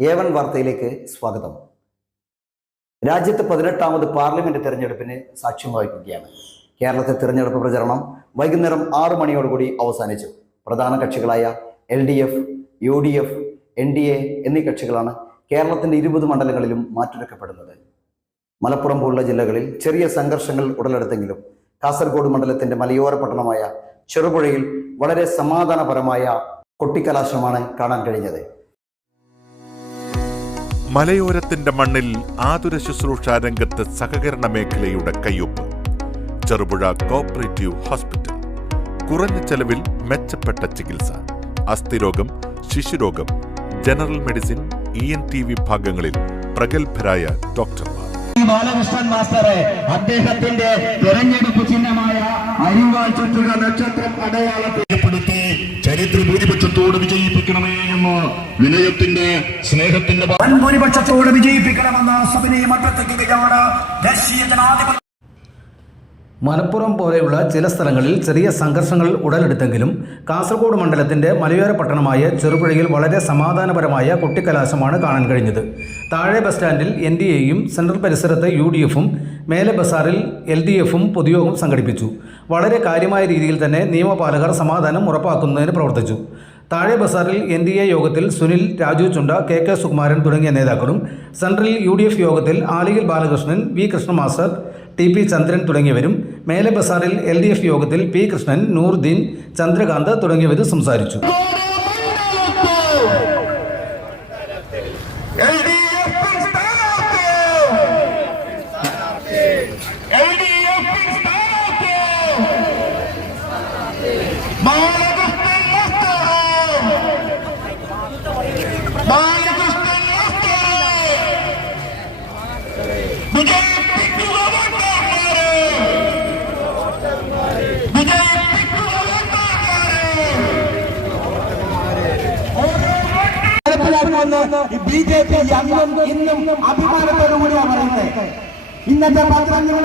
ഏവൻ വാർത്തയിലേക്ക് സ്വാഗതം. രാജ്യത്ത് പതിനെട്ടാമത് പാർലമെന്റ് തെരഞ്ഞെടുപ്പിന് സാക്ഷ്യം വഹിക്കുകയാണ്. കേരളത്തെ തിരഞ്ഞെടുപ്പ് പ്രചരണം വൈകുന്നേരം ആറ് മണിയോടുകൂടി അവസാനിച്ചു. പ്രധാന കക്ഷികളായ L D F U D F N D A എന്നീ കക്ഷികളാണ് കേരളത്തിന്റെ ഇരുപത് മണ്ഡലങ്ങളിലും മാറ്റുരക്കപ്പെടുന്നത്. മലപ്പുറം പോലുള്ള ജില്ലകളിൽ ചെറിയ സംഘർഷങ്ങൾ ഉടലെടുത്തെങ്കിലും കാസർഗോഡ് മണ്ഡലത്തിന്റെ മലയോര പട്ടണമായ ചെറുപുഴയിൽ വളരെ സമാധാനപരമായ കൊട്ടിക്കലാശമാണ് കാണാൻ കഴിഞ്ഞത്. മലയോരത്തിന്റെ മണ്ണിൽ ആതുര ശുശ്രൂഷ രംഗത്ത് സഹകരണ മേഖലയുടെ കയ്യൊപ്പ്. Cherupuzha cooperative hospital. കുറഞ്ഞ ചെലവിൽ മെച്ചപ്പെട്ട ചികിത്സ. അസ്ഥിരോഗം ശിശുരോഗം general medicine E N T വിഭാഗങ്ങളിൽ പ്രഗത്ഭരായ ഡോക്ടർമാർ. ബാലകൃഷ്ണൻ മാസ്റ്ററെ അദ്ദേഹത്തിന്റെ തെരഞ്ഞെടുപ്പ് ചിഹ്നമായ അരിവാൾ ചുറ്റുക നക്ഷത്രം അടയാളപ്പെടുത്തി ചരിത്ര വിനയത്തിന്റെ സ്നേഹത്തിന്റെ വൻഭൂരിപക്ഷത്തോട് വിജയിപ്പിക്കണമെന്ന് ദേശീയ ജനാധിപത്യ മലപ്പുറം പോലെയുള്ള ചില സ്ഥലങ്ങളിൽ ചെറിയ സംഘർഷങ്ങൾ ഉടലെടുത്തെങ്കിലും കാസർഗോഡ് മണ്ഡലത്തിന്റെ മലയോര പട്ടണമായ ചെറുപുഴയിൽ വളരെ സമാധാനപരമായ കുട്ടിക്കലാശമാണ് കാണാൻ കഴിഞ്ഞത്. താഴെ ബസ് സ്റ്റാൻഡിൽ എൻ ഡി എയും സെൻട്രൽ പരിസരത്ത് യു ഡി എഫും മേലെ ബസാറിൽ എൽ ഡി എഫും പൊതുയോഗം സംഘടിപ്പിച്ചു. വളരെ കാര്യമായ രീതിയിൽ തന്നെ നിയമപാലകർ സമാധാനം ഉറപ്പാക്കുന്നതിന് പ്രവർത്തിച്ചു. താഴെ ബസാറിൽ എൻ ഡി എ യോഗത്തിൽ സുനിൽ രാജു ചുണ്ട കെ കെ സുകുമാരൻ തുടങ്ങിയ നേതാക്കളും സെൻട്രൽ യു ഡി എഫ് യോഗത്തിൽ Aliyil Balakrishnan V Krishnamaster T P Chandran തുടങ്ങിയവരും മേലെ ബസാറിൽ എൽ ഡി എഫ് യോഗത്തിൽ പി കൃഷ്ണൻ നൂറുദ്ദീൻ ചന്ദ്രകാന്ത് തുടങ്ങിയവരും സംസാരിച്ചു. ബി ജെ പി അന്നും ഇന്നും അഭിമാനത്തോടു കൂടിയാണ് പറയുന്നത്. ഇന്നത്തെ പത്രം നിങ്ങൾ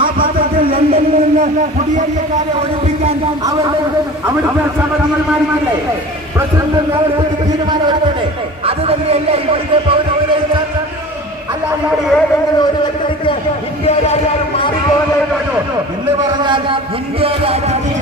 ആ പത്രത്തിൽ ലണ്ടനിൽ നിന്ന് കുടിയേറ്റക്കാരെ ഒഴിപ്പിക്കാൻ അവരുടെ അവിടുത്തെ സമരന്മാരില്ലേ പ്രസിഡന്റ് തീരുമാനമെടുക്കട്ടെ. അത് തന്നെയല്ലേ ഇവിടുത്തെ പൗരവരെ അല്ലാതെ ഏതെങ്കിലും ഒരു വ്യക്തിക്ക് ഇന്ത്യ രാജ്യം മാറിപ്പോകുന്നു എന്ന് പറഞ്ഞാൽ ഇന്ത്യ രാജ്യത്തിൽ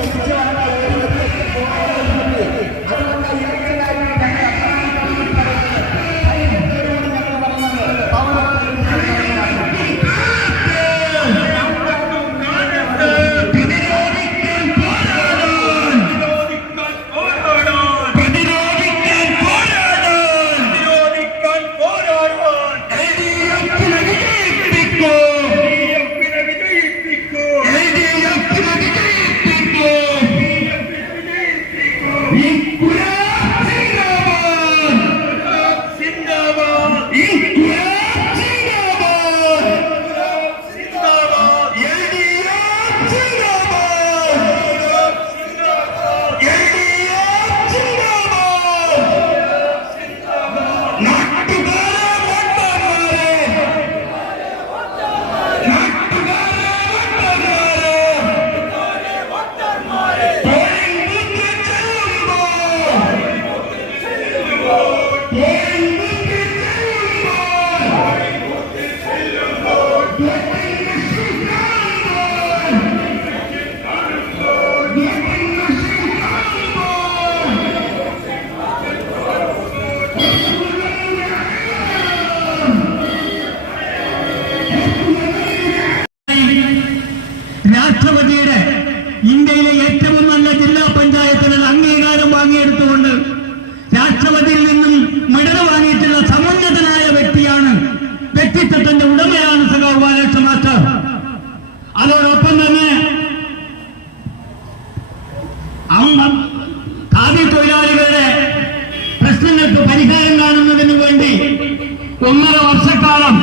ഒന്നര വർഷക്കാലം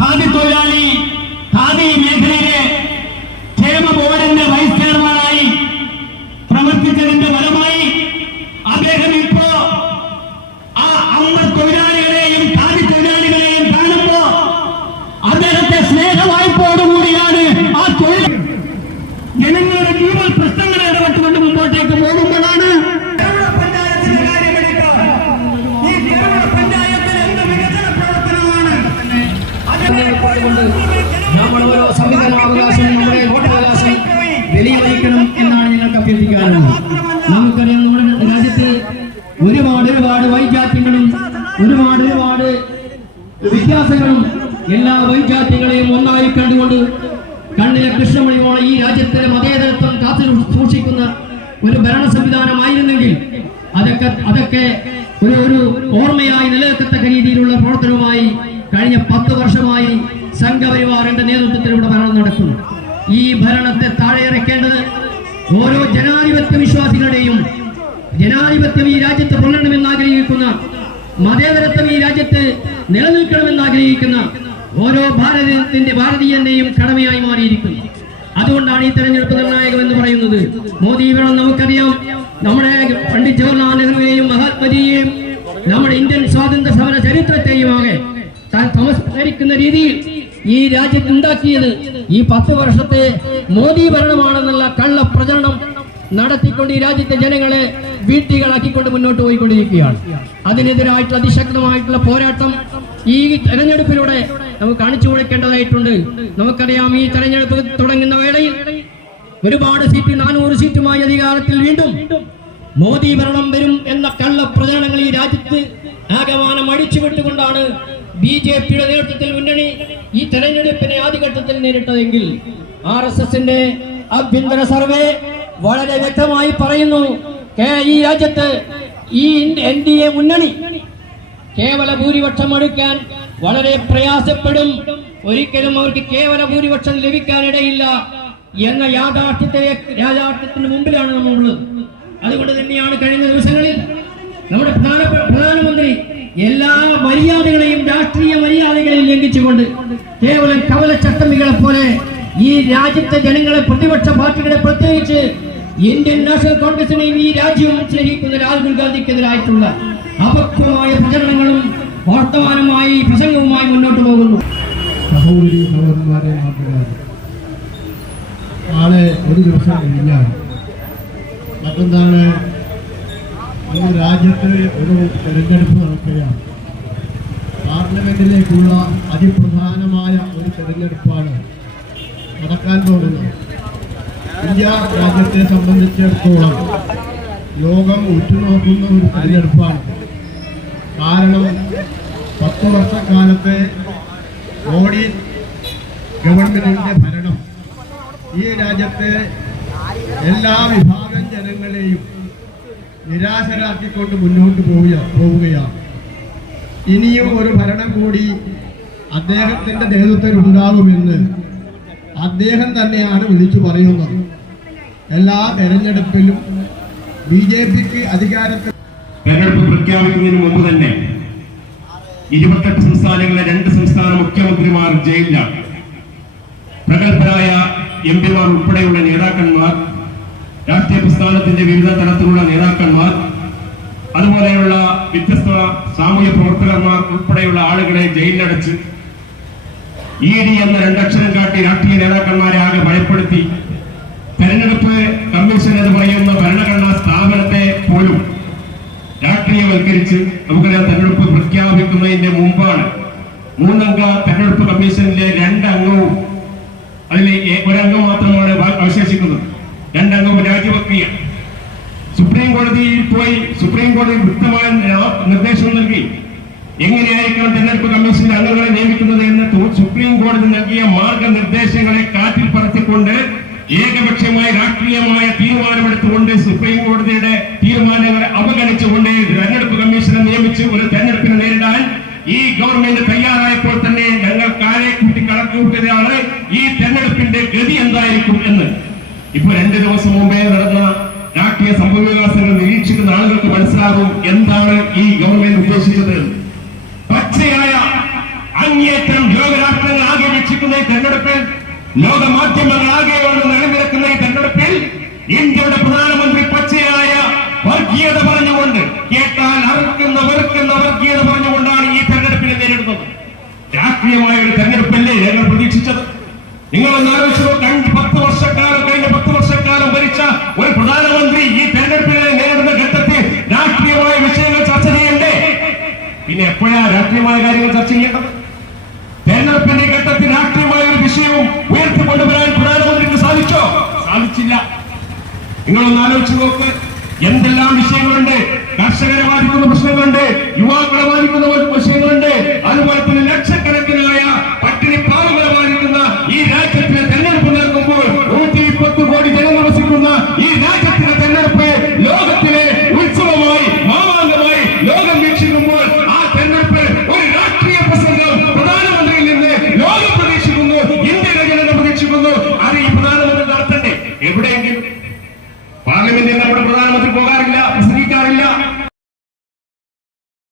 ഖാദി തൊഴിലാളി ഖാദി മേഖലയിലെ പറഞ്ഞുകൊണ്ട് നമ്മൾ ഓരോ സംവിധാനാവകാശം നമ്മുടെ വോട്ടവകാശം വിലയിരുത്തണം എന്നാണ് ഞങ്ങൾക്ക് അഭ്യർത്ഥിക്കാനുള്ളത്. നമുക്കറിയാം നമ്മുടെ രാജ്യത്ത് ഒരുപാട് ഒരുപാട് വൈജാത്യങ്ങളും ഒരുപാട് ഒരുപാട് വ്യത്യാസങ്ങളും എല്ലാ വൈജാത്യങ്ങളെയും ഒന്നായി കണ്ടുകൊണ്ട് കണ്ണിലെ കൃഷ്ണമണിയോളം ഈ രാജ്യത്തിലെ മതേതരത്വം കാത്തു സൂക്ഷിക്കുന്ന ഒരു ഭരണ സംവിധാനമായിരുന്നെങ്കിൽ അതൊക്കെ അതൊക്കെ ഒരു ഒരു ഓർമ്മയായി നിലനിൽക്കത്തക്ക രീതിയിലുള്ള പ്രവർത്തനവുമായി കഴിഞ്ഞ പത്ത് വർഷമായി സംഘപരിവാറിന്റെ നേതൃത്വത്തിലൂടെ ഭരണം നടക്കുന്നു ഈ ഭരണത്തെ താഴെ ഇറക്കേണ്ടത് ഓരോ ജനാധിപത്യ വിശ്വാസികളുടെയും ജനാധിപത്യം ഈ രാജ്യത്ത് പുലരണമെന്ന് ആഗ്രഹിക്കുന്ന മതേതരത്വം ഈ രാജ്യത്ത് നിലനിൽക്കണമെന്ന് ആഗ്രഹിക്കുന്ന ഓരോ ഭാരതത്തിന്റെ ഭാരതീയന്റെയും കടമയായി മാറിയിരിക്കുന്നു. അതുകൊണ്ടാണ് ഈ തെരഞ്ഞെടുപ്പ് നിർണായകം എന്ന് പറയുന്നത്. മോദി വേണം നമുക്കറിയാം നമ്മുടെ പണ്ഡിറ്റ് ജവഹർലാൽ നെഹ്റുവിനെയും മഹാത്മജിയെയും നമ്മുടെ ഇന്ത്യൻ സ്വാതന്ത്ര്യ സമര ചരിത്രത്തെയും ആകെ താൻ തമസ്കരിക്കുന്ന രീതിയിൽ ഈ രാജ്യത്ത് ഉണ്ടാക്കിയത് ഈ പത്ത് വർഷത്തെ മോദി ഭരണമാണെന്നുള്ള കള്ള പ്രചരണം നടത്തിക്കൊണ്ട് ഈ രാജ്യത്തെ ജനങ്ങളെ വീട്ടികളാക്കിക്കൊണ്ട് മുന്നോട്ട് പോയിക്കൊണ്ടിരിക്കുകയാണ്. അതിനെതിരായിട്ടുള്ള അതിശക്തമായിട്ടുള്ള പോരാട്ടം ഈ തെരഞ്ഞെടുപ്പിലൂടെ നമുക്ക് കാണിച്ചു കൊടുക്കേണ്ടതായിട്ടുണ്ട്. നമുക്കറിയാം ഈ തെരഞ്ഞെടുപ്പ് തുടങ്ങുന്ന വേളയിൽ ഒരുപാട് സീറ്റ് നാനൂറ് സീറ്റുമായി അധികാരത്തിൽ വീണ്ടും മോദി ഭരണം വരും എന്ന കള്ള പ്രചരണങ്ങൾ ഈ രാജ്യത്ത് ആകമാനം അടിച്ചുവിട്ടുകൊണ്ടാണ് ബി ജെ പിയുടെ നേതൃത്വത്തിൽ മുന്നണി ഈ തെരഞ്ഞെടുപ്പിനെ ആദ്യഘട്ടത്തിൽ നേരിട്ടതെങ്കിൽ ആർ എസ് എസിന്റെ ആഭ്യന്തര സർവേ വളരെ വ്യക്തമായി പറയുന്നു ഈ രാജ്യത്ത് ഈ എൻ ഡി എ മുന്നണി കേവല ഭൂരിപക്ഷം എടുക്കാൻ വളരെ പ്രയാസപ്പെടും. ഒരിക്കലും അവർക്ക് കേവല ഭൂരിപക്ഷം ലഭിക്കാനിടയില്ല എന്ന യാഥാർത്ഥ്യത്തെ യാഥാർത്ഥ്യത്തിന് മുമ്പിലാണ് നമ്മളുള്ളത്. അതുകൊണ്ട് തന്നെയാണ് കഴിഞ്ഞ ദിവസങ്ങളിൽ നമ്മുടെ പ്രധാന പ്രധാനമന്ത്രി എല്ലാ മര്യാദകളെയും രാഷ്ട്രീയ മര്യാദകളെയും ലംഘിച്ചുകൊണ്ട് കേവലം കവലച്ചട്ടമ്പികളെ പോലെ ഈ രാജ്യത്തെ ജനങ്ങളെ പ്രതിപക്ഷ പാർട്ടികളെ പ്രത്യേകിച്ച് ഇന്ത്യൻ നാഷണൽ കോൺഗ്രസിനെയും ഈ രാജ്യവും സ്നേഹിക്കുന്ന രാഹുൽ ഗാന്ധിക്കെതിരായിട്ടുള്ള അപക്വമായ പ്രചരണങ്ങളും വർത്തമാനമായി പ്രസംഗവുമായി മുന്നോട്ട് പോകുന്നു. സഹോദരി സഹോദരന്മാരെ നാളെ ഒരു ദിവസം കഴിഞ്ഞാൽ മറ്റൊന്നാണ് ഇന്ന് രാജ്യത്ത് ഒരു തെരഞ്ഞെടുപ്പ് നടക്കുകയാണ്. പാർലമെന്റിലേക്കുള്ള അതിപ്രധാനമായ ഒരു തെരഞ്ഞെടുപ്പാണ് നടക്കാൻ പോകുന്നത്. ഇന്ത്യ രാജ്യത്തെ സംബന്ധിച്ചിടത്തോളം ലോകം ഉറ്റുനോക്കുന്ന ഒരു തെരഞ്ഞെടുപ്പാണ്. കാരണം പത്ത് വർഷക്കാലത്തെ മോഡി ഗവൺമെന്റിന്റെ ഭരണം ഈ രാജ്യത്തെ എല്ലാ വിഭാഗം ജനങ്ങളെയും നിരാശരാക്കിക്കൊണ്ട് മുന്നോട്ട് പോവുക പോവുകയാണ്. ഇനിയും ഒരു ഭരണം കൂടി അദ്ദേഹത്തിന്റെ നേതൃത്വത്തിൽ ഉണ്ടാകുമെന്ന് അദ്ദേഹം തന്നെയാണ് വിളിച്ചു പറയുന്നത്. എല്ലാ തെരഞ്ഞെടുപ്പിലും ബി ജെ പിക്ക് അധികാരത്തിൽ തെരഞ്ഞെടുപ്പ് പ്രഖ്യാപിക്കുന്നതിന് മുമ്പ് തന്നെ ഇരുപത്തെട്ട് സംസ്ഥാനങ്ങളിലെ രണ്ട് സംസ്ഥാന മുഖ്യമന്ത്രിമാർ ജയിലിലാണ് പ്രഗത്ഭരായ എം പിമാർ ഉൾപ്പെടെയുള്ള നേതാക്കന്മാർ രാഷ്ട്രീയ പ്രസ്ഥാനത്തിന്റെ വിവിധ തലത്തിലുള്ള നേതാക്കന്മാർ അതുപോലെയുള്ള വ്യത്യസ്ത സാമൂഹ്യ പ്രവർത്തകന്മാർ ഉൾപ്പെടെയുള്ള ആളുകളെ ജയിലിലടച്ച് ഇ ഡി എന്ന രണ്ടക്ഷരം കാട്ടി രാഷ്ട്രീയ നേതാക്കന്മാരെ ആകെ ഭയപ്പെടുത്തി തെരഞ്ഞെടുപ്പ് കമ്മീഷൻ എന്ന് പറയുന്ന ഭരണഘടനാ സ്ഥാപനത്തെ പോലും രാഷ്ട്രീയവൽക്കരിച്ച് നമുക്കറിയാം തെരഞ്ഞെടുപ്പ് പ്രഖ്യാപിക്കുന്നതിന്റെ മുമ്പാണ് മൂന്നംഗ തെരഞ്ഞെടുപ്പ് കമ്മീഷനിലെ രണ്ടംഗവും അതിൽ ഒരംഗം മാത്രമാണ് അവശേഷിക്കുന്നത്. രണ്ടംഗവും രാജിവെക്കുകയാണ് സുപ്രീം കോടതിയിൽ പോയി സുപ്രീം കോടതി വ്യക്തമായ നിർദ്ദേശം നൽകി. എങ്ങനെയായിരിക്കണം തെരഞ്ഞെടുപ്പ് കമ്മീഷന്റെ അംഗങ്ങളെ നിയമിക്കുന്നത് എന്ന് സുപ്രീം കോടതി നൽകിയ മാർഗനിർദ്ദേശങ്ങളെ കാറ്റിൽ പറത്തിക്കൊണ്ട് ഏകപക്ഷമായി രാഷ്ട്രീയമായ തീരുമാനമെടുത്തുകൊണ്ട് സുപ്രീം കോടതിയുടെ തീരുമാനങ്ങളെ അവഗണിച്ചുകൊണ്ട് തെരഞ്ഞെടുപ്പ് കമ്മീഷനെ നിയമിച്ച് ഒരു തെരഞ്ഞെടുപ്പിനെ നേരിടാൻ ഈ ഗവൺമെന്റ് തയ്യാറായപ്പോൾ തന്നെ ഞങ്ങൾ കാലെ കൂട്ടി കണക്കുകൂട്ടുകയാണ് ഈ തെരഞ്ഞെടുപ്പിന്റെ ഗതി എന്തായിരിക്കും എന്ന്. ഇപ്പൊ രണ്ട് ദിവസം മുമ്പേ നടന്ന രാഷ്ട്രീയ സംഭവവികാസങ്ങൾ നിരീക്ഷിക്കുന്ന ആളുകൾക്ക് മനസ്സിലാകും എന്താണ് ഈ ഗവൺമെന്റ് ഉദ്ദേശിച്ചത് പച്ചയായ അങ്ങേറ്റം ലോകരാഷ്ട്രങ്ങൾ ആകെ വീക്ഷിക്കുന്ന ഈ തെരഞ്ഞെടുപ്പിൽ ലോക മാധ്യമങ്ങൾ ആകെയോട് നിലനിൽക്കുന്ന ഈ തെരഞ്ഞെടുപ്പിൽ ഇന്ത്യയുടെ പ്രധാനമന്ത്രി പച്ചയായ വർഗീയത പറഞ്ഞുകൊണ്ട് കേട്ടാൽ അറുക്കുന്ന വെറുക്കുന്ന വർഗീയത പറഞ്ഞുകൊണ്ടാണ് ഈ തെരഞ്ഞെടുപ്പിനെ നേരിടുന്നത് രാഷ്ട്രീയമായ ഒരു തെരഞ്ഞെടുപ്പല്ലേ ഞങ്ങൾ പ്രതീക്ഷിച്ചത് നിങ്ങളൊന്ന് ആലോചിച്ചു. പത്ത് വർഷക്കാലം ഒരു പ്രധാനമന്ത്രി ഈ തെരഞ്ഞെടുപ്പിനെ നേരിടുന്ന ഘട്ടത്തിൽ രാഷ്ട്രീയമായ വിഷയങ്ങൾ ചർച്ച ചെയ്യണ്ടേ? പിന്നെ എപ്പോഴാ രാഷ്ട്രീയമായ കാര്യങ്ങൾ ചർച്ച ചെയ്യേണ്ടത്? തെരഞ്ഞെടുപ്പിന്റെ ഘട്ടത്തിൽ രാഷ്ട്രീയമായ ഒരു വിഷയവും ഉയർത്തിക്കൊണ്ടുവരാൻ പ്രധാനമന്ത്രിക്ക് സാധിച്ചോ? സാധിച്ചില്ല. നിങ്ങളൊന്ന് ആലോചിച്ച് നോക്ക്. എന്തെല്ലാം വിഷയങ്ങളുണ്ട്? കർഷകരെ ബാധിക്കുന്ന പ്രശ്നങ്ങളുണ്ട്. യുവാക്കളെ ബാധിക്കുന്ന വിഷയങ്ങളുണ്ട്. അതുപോലെ തന്നെ